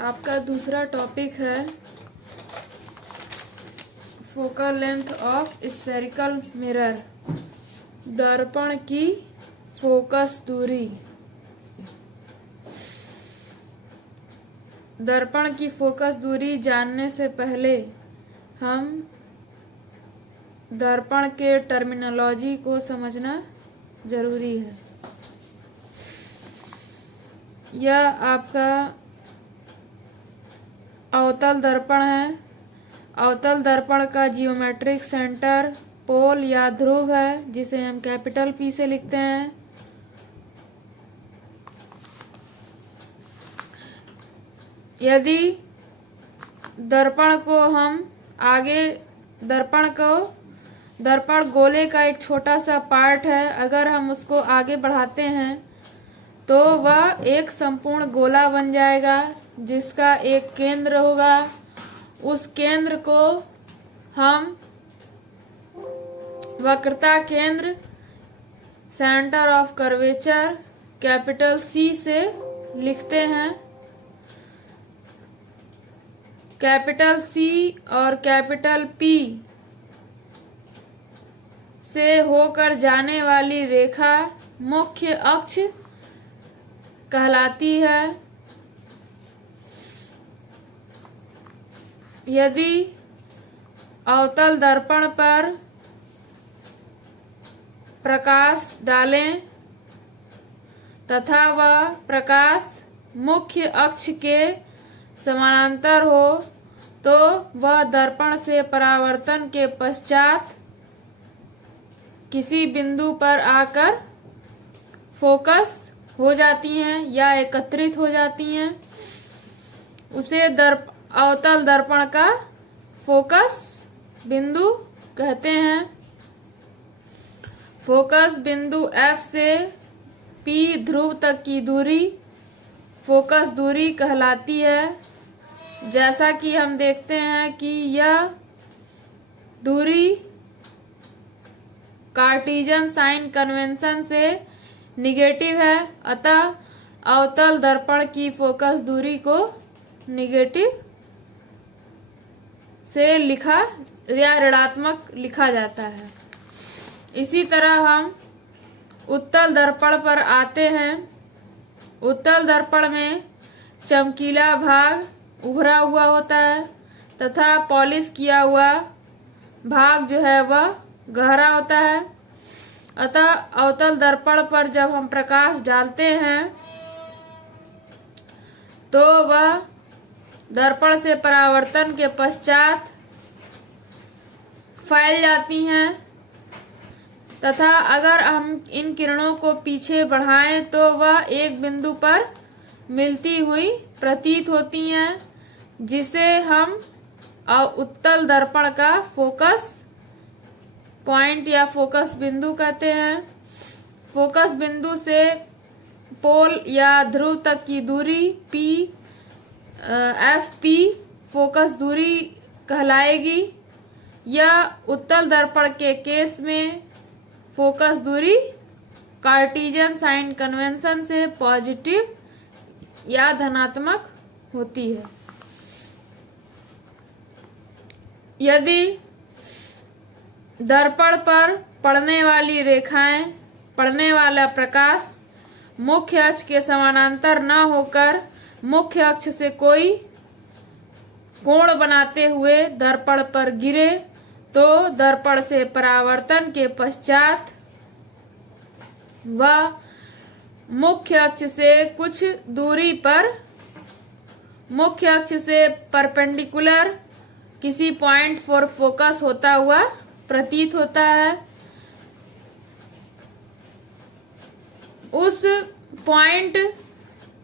आपका दूसरा टॉपिक है focal length of spherical mirror, दर्पण की फोकस दूरी। दर्पण की फोकस दूरी जानने से पहले हम दर्पण के टर्मिनोलॉजी को समझना जरूरी है। यह आपका अवतल दर्पण है। अवतल दर्पण का जियोमेट्रिक सेंटर पोल या ध्रुव है, जिसे हम कैपिटल P से लिखते हैं। यदि दर्पण गोले का एक छोटा सा पार्ट है, अगर हम उसको आगे बढ़ाते हैं तो वह एक संपूर्ण गोला बन जाएगा, जिसका एक केंद्र होगा। उस केंद्र को हम वक्रता केंद्र, centre of curvature, capital C से लिखते हैं। कैपिटल C और कैपिटल P से होकर जाने वाली रेखा मुख्य अक्ष कहलाती है। यदि अवतल दर्पण पर प्रकाश डालें तथा वह प्रकाश मुख्य अक्ष के समानांतर हो, तो वह दर्पण से परावर्तन के पश्चात किसी बिंदु पर आकर फोकस हो जाती हैं या एकत्रित हो जाती हैं। उसे अवतल दर्पण का फोकस बिंदु कहते हैं। फोकस बिंदु F से P ध्रुव तक की दूरी फोकस दूरी कहलाती है। जैसा कि हम देखते हैं कि यह दूरी कार्टेशियन साइन कन्वेंशन से निगेटिव है, अतः अवतल दर्पण की फोकस दूरी को निगेटिव से लिखा या ऋणात्मक लिखा जाता है। इसी तरह हम उत्तल दर्पण पर आते हैं। उत्तल दर्पण में चमकीला भाग उभरा हुआ होता है तथा पॉलिश किया हुआ भाग जो है वह गहरा होता है। अतः अवतल दर्पण पर जब हम प्रकाश डालते हैं तो वह दर्पण से परावर्तन के पश्चात फैल जाती हैं तथा अगर हम इन किरणों को पीछे बढ़ाएं तो वह एक बिंदु पर मिलती हुई प्रतीत होती हैं, जिसे हम उत्तल दर्पण का फोकस पॉइंट या फोकस बिंदु कहते हैं। फोकस बिंदु से पोल या ध्रुव तक की दूरी FP फोकस दूरी कहलाएगी। यह उत्तल दर्पण के केस में फोकस दूरी कार्टेशियन साइन कन्वेंशन से पॉजिटिव या धनात्मक होती है। यदि दर्पण पर पड़ने वाला प्रकाश मुख्य अक्ष के समानांतर न होकर मुख्य अक्ष से कोई कोण बनाते हुए दर्पण पर गिरे, तो दर्पण से परावर्तन के पश्चात वह मुख्य अक्ष से कुछ दूरी पर मुख्य अक्ष से परपेंडिकुलर किसी पॉइंट पर फोकस होता हुआ प्रतीत होता है। उस पॉइंट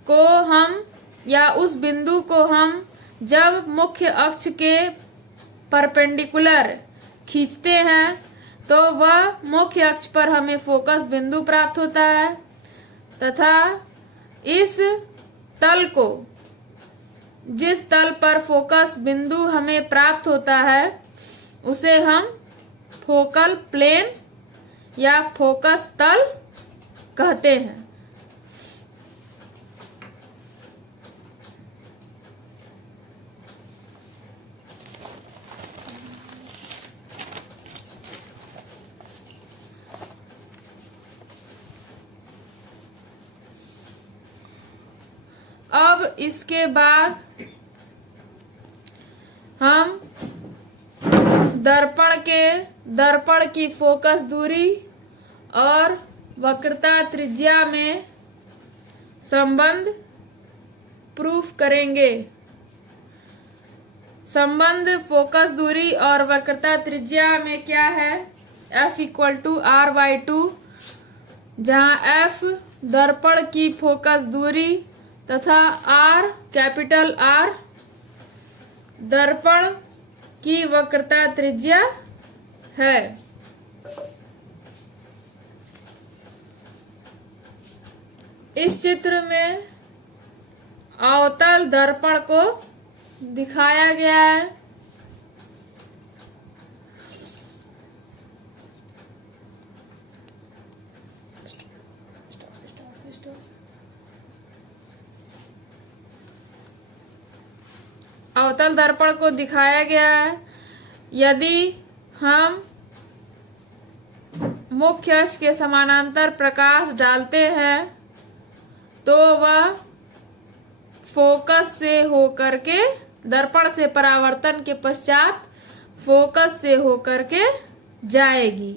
को हम या उस बिंदु को हम जब मुख्य अक्ष के परपेंडिकुलर खींचते हैं तो वह मुख्य अक्ष पर हमें फोकस बिंदु प्राप्त होता है तथा इस तल को, जिस तल पर फोकस बिंदु हमें प्राप्त होता है, उसे हम फोकल प्लेन या फोकस तल कहते हैं। इसके बाद हम दर्पण की फोकस दूरी और वक्रता त्रिज्या में संबंध प्रूफ करेंगे। संबंध फोकस दूरी और वक्रता त्रिज्या में क्या है? F = R/2, जहाँ F दर्पण की फोकस दूरी तथा R दर्पण की वक्रता त्रिज्या है। इस चित्र में अवतल दर्पण को दिखाया गया है। अवतल दर्पण को दिखाया गया है। यदि हम मुख्य अक्ष के समानांतर प्रकाश डालते हैं तो वह फोकस से होकर के दर्पण से परावर्तन के पश्चात फोकस से होकर के जाएगी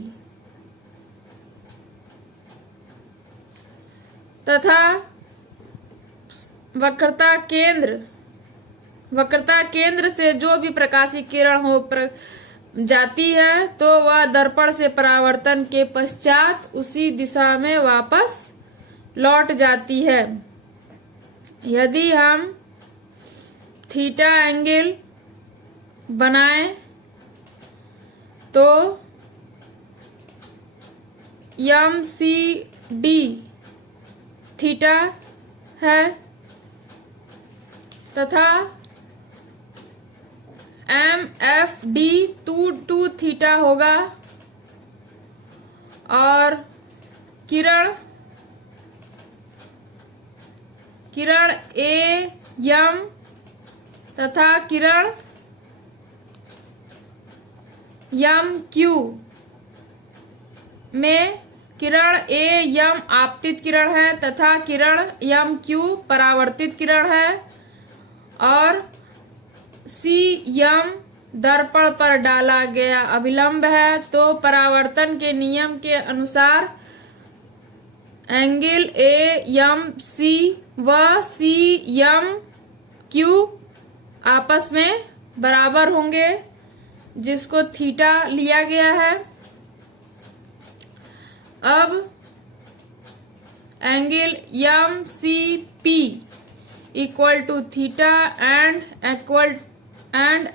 तथा वक्रता केंद्र से जो भी प्रकाशीय किरण जाती है तो वह दर्पण से परावर्तन के पश्चात उसी दिशा में वापस लौट जाती है। यदि हम थीटा एंगल बनाएं तो MCD थीटा है तथा MFD 2 थीटा होगा और किरण AM तथा किरण MQ में किरण AM आपतित किरण है तथा किरण MQ परावर्तित किरण है और CM दर्पण पर डाला गया अभिलंब है। तो परावर्तन के नियम के अनुसार एंगल AMC व CMQ आपस में बराबर होंगे, जिसको थीटा लिया गया है। अब angle MCP = theta and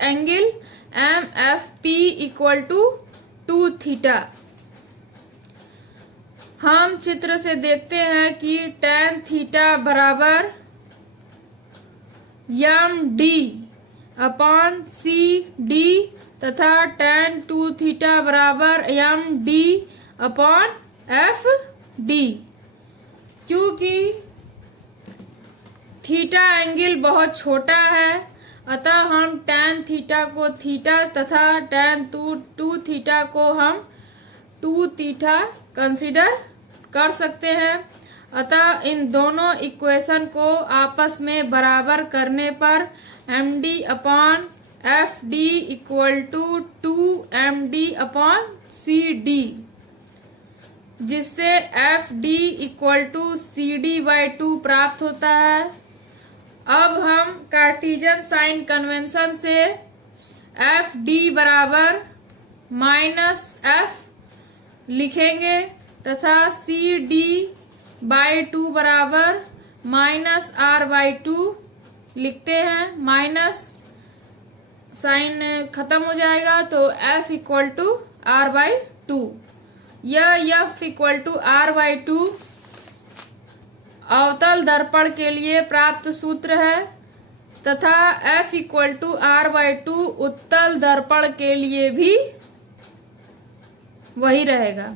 angle MFP = 2 theta. हम चित्र से देखते हैं कि tan थीटा बराबर MD/CD तथा tan 2 थीटा बराबर MD/FD। क्योंकि थीटा एंगल बहुत छोटा है अतः हम tan थीटा को थीटा तथा tan 2 थीटा को हम 2 थीटा कंसीडर कर सकते हैं। अतः इन दोनों इक्वेशन को आपस में बराबर करने पर MD/FD = 2MD/CD, जिससे FD = CD/2 प्राप्त होता है। अब हम कार्टेशियन साइन कन्वेंशन से FD बराबर -F लिखेंगे तथा CD/2 बराबर -R/2 लिखते हैं। माइनस साइन खत्म हो जाएगा तो F = R/2। यह F = R/2 अवतल दर्पण के लिए प्राप्त सूत्र है तथा F = R/2 उत्तल दर्पण के लिए भी वही रहेगा।